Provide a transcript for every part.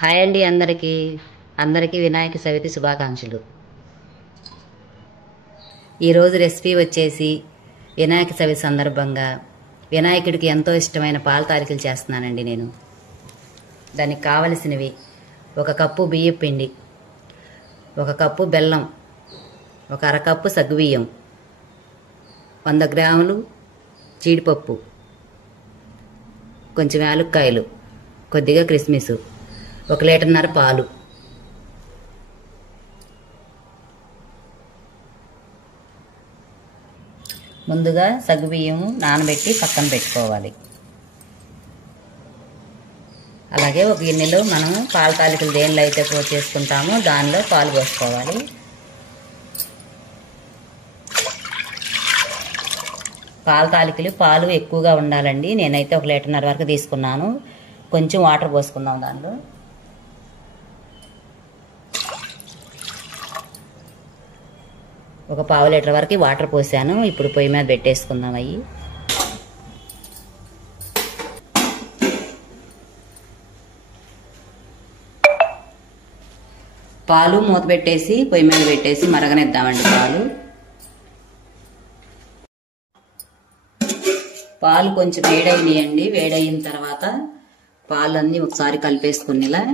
Hi అండి అందరికీ వినాయక చవితి శుభాకాంక్షలు. ఈరోజు రెసిపీ వచ్చేసి వినాయక చవితి సందర్భంగా వినాయకుడికి ఎంతో ఇష్టమైన పాల తాలికలు చేస్తున్నానండి నేను. దానికి కావలసినవి 1 కప్పు బియ్యం పిండి, 1 కప్పు బెల్లం, 1 అరకప్పు సగ్గుబియ్యం, 100 గ్రాములు జీడిపప్పు, కొంచెం యాలక్కాయలు, కొద్దిగా కిస్మిస్, 1 లీటర్న్నర పాలు. ముందుగా సగ్గుబియ్యం నానబెట్టి పక్కన పెట్టుకోవాలి. అలాగే ఒక గిన్నెలో మనం పాల తాలికలు దేనిలో అయితే చేసుకుంటామో దానిలో పాలు పోసుకోవాలి. పాల తాలికలు పాలు ఎక్కువగా ఉండాలండి. నేనైతే 1 లీటర్న్నర వరకు తీసుకున్నాను. కొంచెం వాటర్ పోసుకుందాం. దానిలో ఒక పావు లీటర్ వరకు వాటర్ పోసాను. ఇప్పుడు పొయ్యి మీద పెట్టేసుకుందాం. అవి పాలు మూత పెట్టేసి పొయ్యి మీద పెట్టేసి మరగనిద్దామండి. పాలు కొంచెం వేడైనాయండి. వేడైన తర్వాత పాలన్నీ ఒకసారి కలిపేసుకునేలా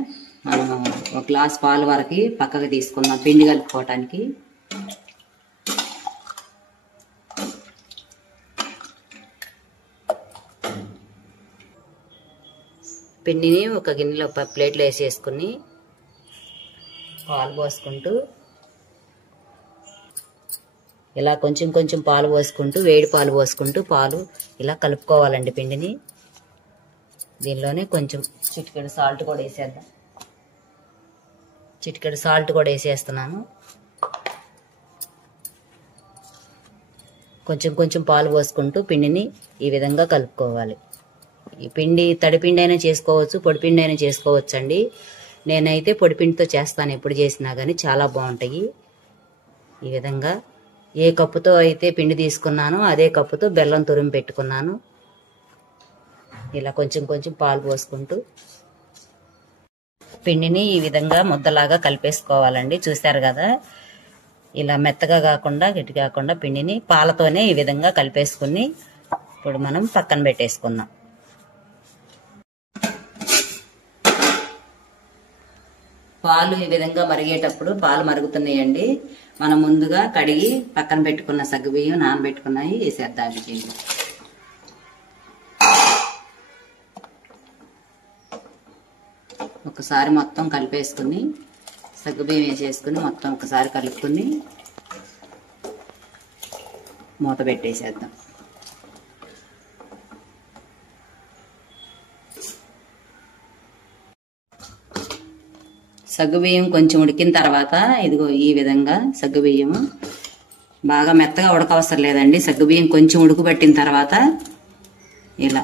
మనం 1 గ్లాస్ పాలు వరకు పక్కకు తీసుకుందాం పిండి కలుపుకోవటానికి. పిండిని ఒక గిన్నెలో ప్లేట్లో వేసేసుకుని పాలు పోసుకుంటూ ఇలా కొంచెం కొంచెం పాలు పోసుకుంటూ వేడి పాలు పోసుకుంటూ పాలు ఇలా కలుపుకోవాలండి పిండిని. దీనిలోనే కొంచెం చిటికెడు సాల్ట్ కూడా వేసేద్దాం. చిటికెడు సాల్ట్ కూడా వేసేస్తున్నాను. కొంచెం కొంచెం పాలు పోసుకుంటూ పిండిని ఈ విధంగా కలుపుకోవాలి. ఈ పిండి తడిపిండి అయినా చేసుకోవచ్చు, పొడిపిండి అయినా చేసుకోవచ్చు అండి. నేనైతే పొడిపిండితో చేస్తాను. ఎప్పుడు చేసినా కానీ చాలా బాగుంటాయి. ఈ విధంగా ఏ కప్పుతో అయితే పిండి తీసుకున్నానో అదే కప్పుతో బెల్లం తురిమి పెట్టుకున్నాను. ఇలా కొంచెం కొంచెం పాలు పోసుకుంటూ పిండిని ఈ విధంగా ముద్దలాగా కలిపేసుకోవాలండి. చూశారు కదా, ఇలా మెత్తగా కాకుండా గట్టి కాకుండా పిండిని పాలతోనే ఈ విధంగా కలిపేసుకుని ఇప్పుడు మనం పక్కన పెట్టేసుకుందాం. పాలు ఈ విధంగా మరిగేటప్పుడు పాలు మరుగుతున్నాయండి. మనం ముందుగా కడిగి పక్కన పెట్టుకున్న సగ్గుబియ్యం నానబెట్టుకున్నాయి వేసేద్దాం. ఒకసారి మొత్తం కలిపేసుకుని సగ్గుబియ్యం వేసేసుకుని మొత్తం ఒకసారి కలుపుకుని మూత పెట్టేసేద్దాం. సగ్గుబియ్యం కొంచెం ఉడికిన తర్వాత ఇదిగో ఈ విధంగా సగ్గుబియ్యం బాగా మెత్తగా ఉడకవసరం లేదండి. సగ్గుబియ్యం కొంచెం ఉడుకుబట్టిన తర్వాత ఇలా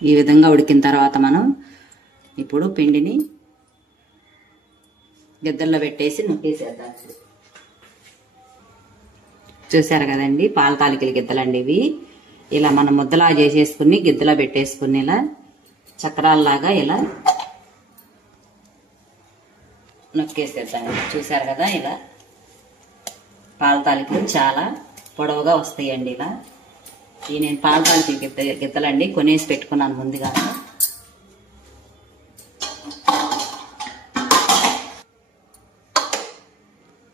ఈ విధంగా ఉడికిన తర్వాత మనం ఇప్పుడు పిండిని గిద్దల్లో పెట్టేసి నొక్కేసేద్దాం. చూసారు కదండి, పాల తాలికల గిద్దలండి ఇవి. ఇలా మనం ముద్దలా చేసేసుకుని గిద్దలా పెట్టేసుకుని ఇలా చక్రాల్లాగా ఇలా నొక్కేసేద్దాం. చూసారు కదా, ఇలా పాల తాలికలు చాలా పొడవుగా వస్తాయండి. ఇలా ఈ నేను పాల తాలికల గిద్దలండి కొనేసి పెట్టుకున్నాను ముందుగా.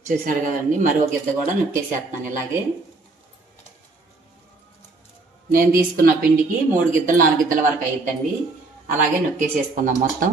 చూసారు కదండి, మరో గిద్ద కూడా నొక్కేసేస్తున్నాను. ఇలాగే నేను తీసుకున్న పిండికి 3 గిద్దలు 4 గిద్దల వరకు అయ్యిద్దండి. అలాగే నొక్కేసేసుకుందాం మొత్తం.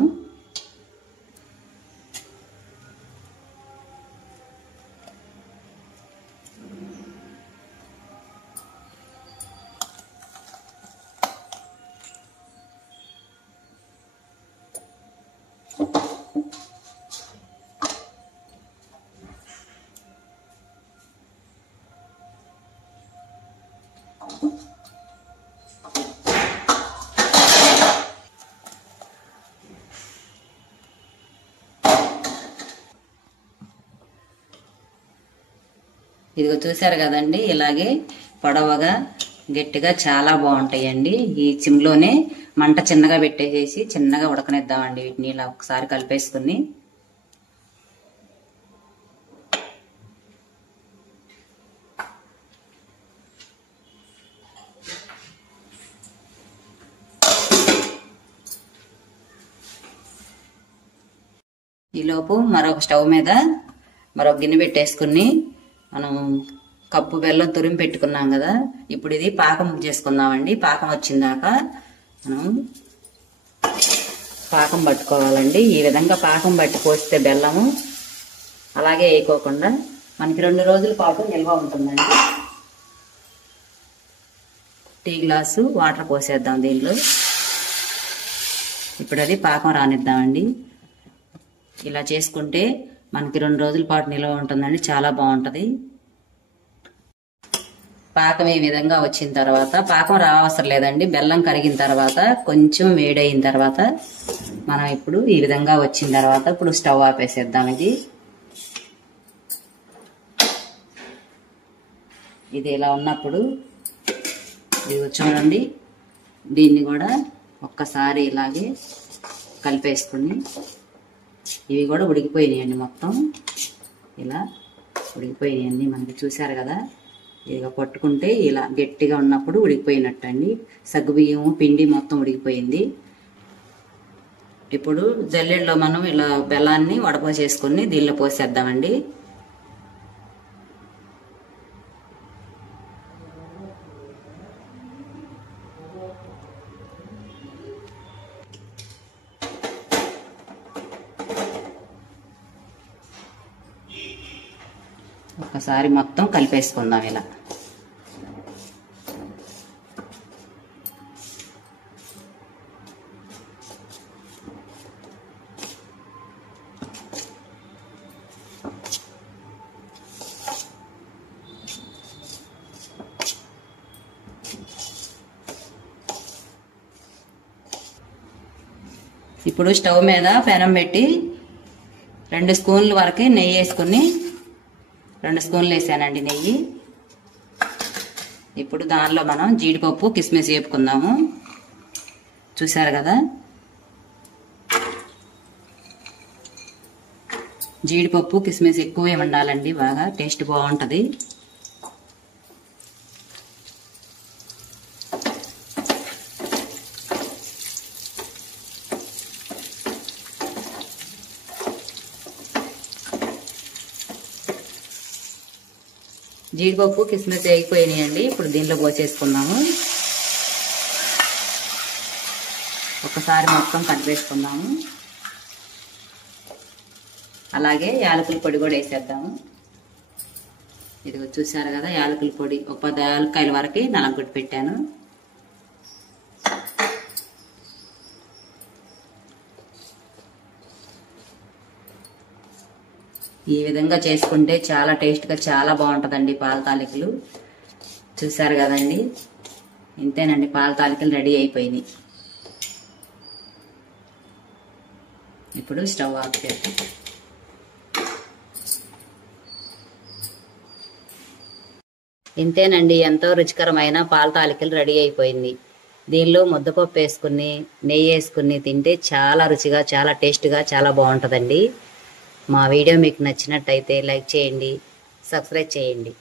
ఇదిగో చూసారు కదండి, ఇలాగే పొడవగా గట్టిగా చాలా బాగుంటాయండి. ఈ సిమ్లోనే మంట చిన్నగా పెట్టేసేసి చిన్నగా ఉడకనిద్దామండి. వీటిని ఇలా ఒకసారి కలిపేసుకుని ఈలోపు మరొక స్టవ్ మీద మరొక గిన్నె పెట్టేసుకుని మనం కప్పు బెల్లం తురిమి పెట్టుకున్నాం కదా, ఇప్పుడు ఇది పాకం చేసుకుందామండి. పాకం వచ్చిందాక మనం పాకం పట్టుకోవాలండి. ఈ విధంగా పాకం పట్టి పోస్తే బెల్లము అలాగే వేయకోకుండా మనకి 2 రోజుల పాటు నిల్వ ఉంటుందండి. టీ గ్లాసు వాటర్ పోసేద్దాం దీనిలో. ఇప్పుడు అది పాకం రానిద్దామండి. ఇలా చేసుకుంటే మనకి 2 రోజుల పాటు నిల్వ ఉంటుందండి. చాలా బాగుంటుంది. పాకం ఈ విధంగా వచ్చిన తర్వాత, పాకం రావసరం లేదండి, బెల్లం కరిగిన తర్వాత కొంచెం వేడైన తర్వాత మనం ఇప్పుడు ఈ విధంగా వచ్చిన తర్వాత ఇప్పుడు స్టవ్ ఆపేసేద్దాం. ఇది ఇలా ఉన్నప్పుడు ఇది చూడండి, దీన్ని కూడా ఒక్కసారి ఇలాగే కలిపేసుకుని, ఇవి కూడా ఉడికిపోయినాయండి. మొత్తం ఇలా ఉడికిపోయినాయండి. మనకి చూసారు కదా, ఇదిగా పట్టుకుంటే ఇలా గట్టిగా ఉన్నప్పుడు ఉడికిపోయినట్టు అండి. సగ్గుబియ్యం పిండి మొత్తం ఉడికిపోయింది. ఇప్పుడు జల్లెడలో మనం ఇలా బెల్లాన్ని వడపోసేసుకుని దీనిలో పోసేద్దామండి. ఒకసారి మొత్తం కలిపేసుకుందాం ఇలా. ఇప్పుడు స్టవ్ మీద పెనం పెట్టి 2 స్పూన్ల వరకు నెయ్యి వేసుకుని, 2 స్పూన్లు వేసానండి నెయ్యి. ఇప్పుడు దానిలో మనం జీడిపప్పు కిస్మిస్ వేపుకుందాము. చూసారు కదా, జీడిపప్పు కిస్మిస్ ఎక్కువే ఉండాలండి, బాగా టేస్ట్ బాగుంటుంది. జీడిపప్పు కిస్మిస్ వేగిపోయినాయండి. ఇప్పుడు దీనిలో పోసేసుకుందాము. ఒకసారి మొత్తం కలిపేసుకుందాము. అలాగే యాలకుల పొడి కూడా వేసేద్దాము. ఇదిగో చూసారు కదా, యాలకుల పొడి ఒక 10 యాలక్కాయల వరకు నలగొట్టి పెట్టాను. ఈ విధంగా చేసుకుంటే చాలా టేస్ట్గా చాలా బాగుంటుందండి పాల తాలికలు. చూసారు కదండి, ఇంతేనండి, పాల తాలికలు రెడీ అయిపోయినాయి. ఇప్పుడు స్టవ్ ఆఫ్ చేద్దాం. ఇంతేనండి, ఎంతో రుచికరమైన పాల తాలికలు రెడీ అయిపోయింది. దీనిలో ముద్దపప్పు వేసుకుని నెయ్యి వేసుకుని తింటే చాలా రుచిగా చాలా టేస్ట్గా చాలా బాగుంటుందండి. మా వీడియో మీకు నచ్చినట్టయితే లైక్ చేయండి, సబ్స్క్రైబ్ చేయండి.